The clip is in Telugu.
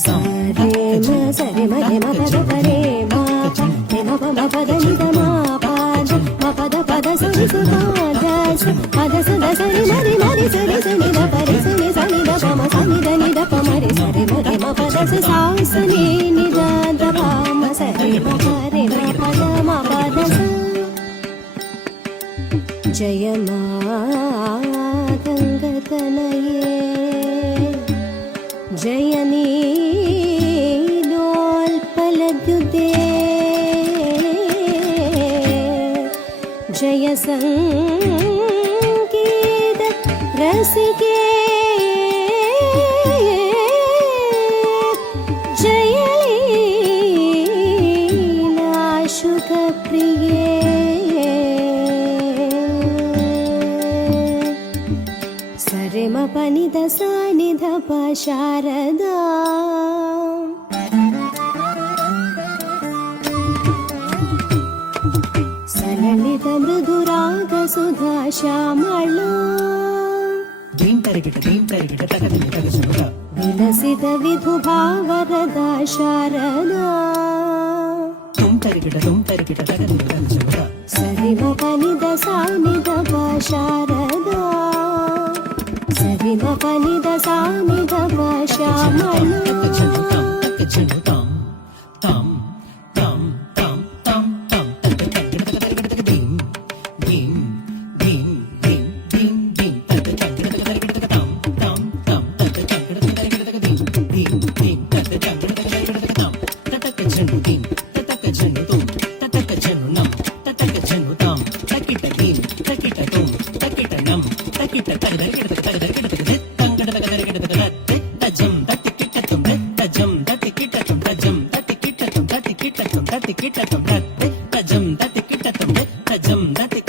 సరి మరే మపద పరే మా మప మపద నిద మా పాద మపద పద సరి పద సరి మరి మరి సరి సని ద పరి సని సని ద పమ సని ద ని ద పమరి సరి మరే మపద సాసని ని ద ద పమ సరి మపరే మపద మపద జయ మా గంగతనయే జయ నీలోల్పలద్యుతే జయ సంగీత రసికే జయ లీలాశుక ప్రియే సరే మ పని దసాని ధప శారదా సలలిత మృదురాగ సుధా శ్యామళ విలసిత విధు భావరదా శారదా సరి మ పని దసాని ధప శారదా సరి మ పని దసాని ధప శ్యామళ తజం దతి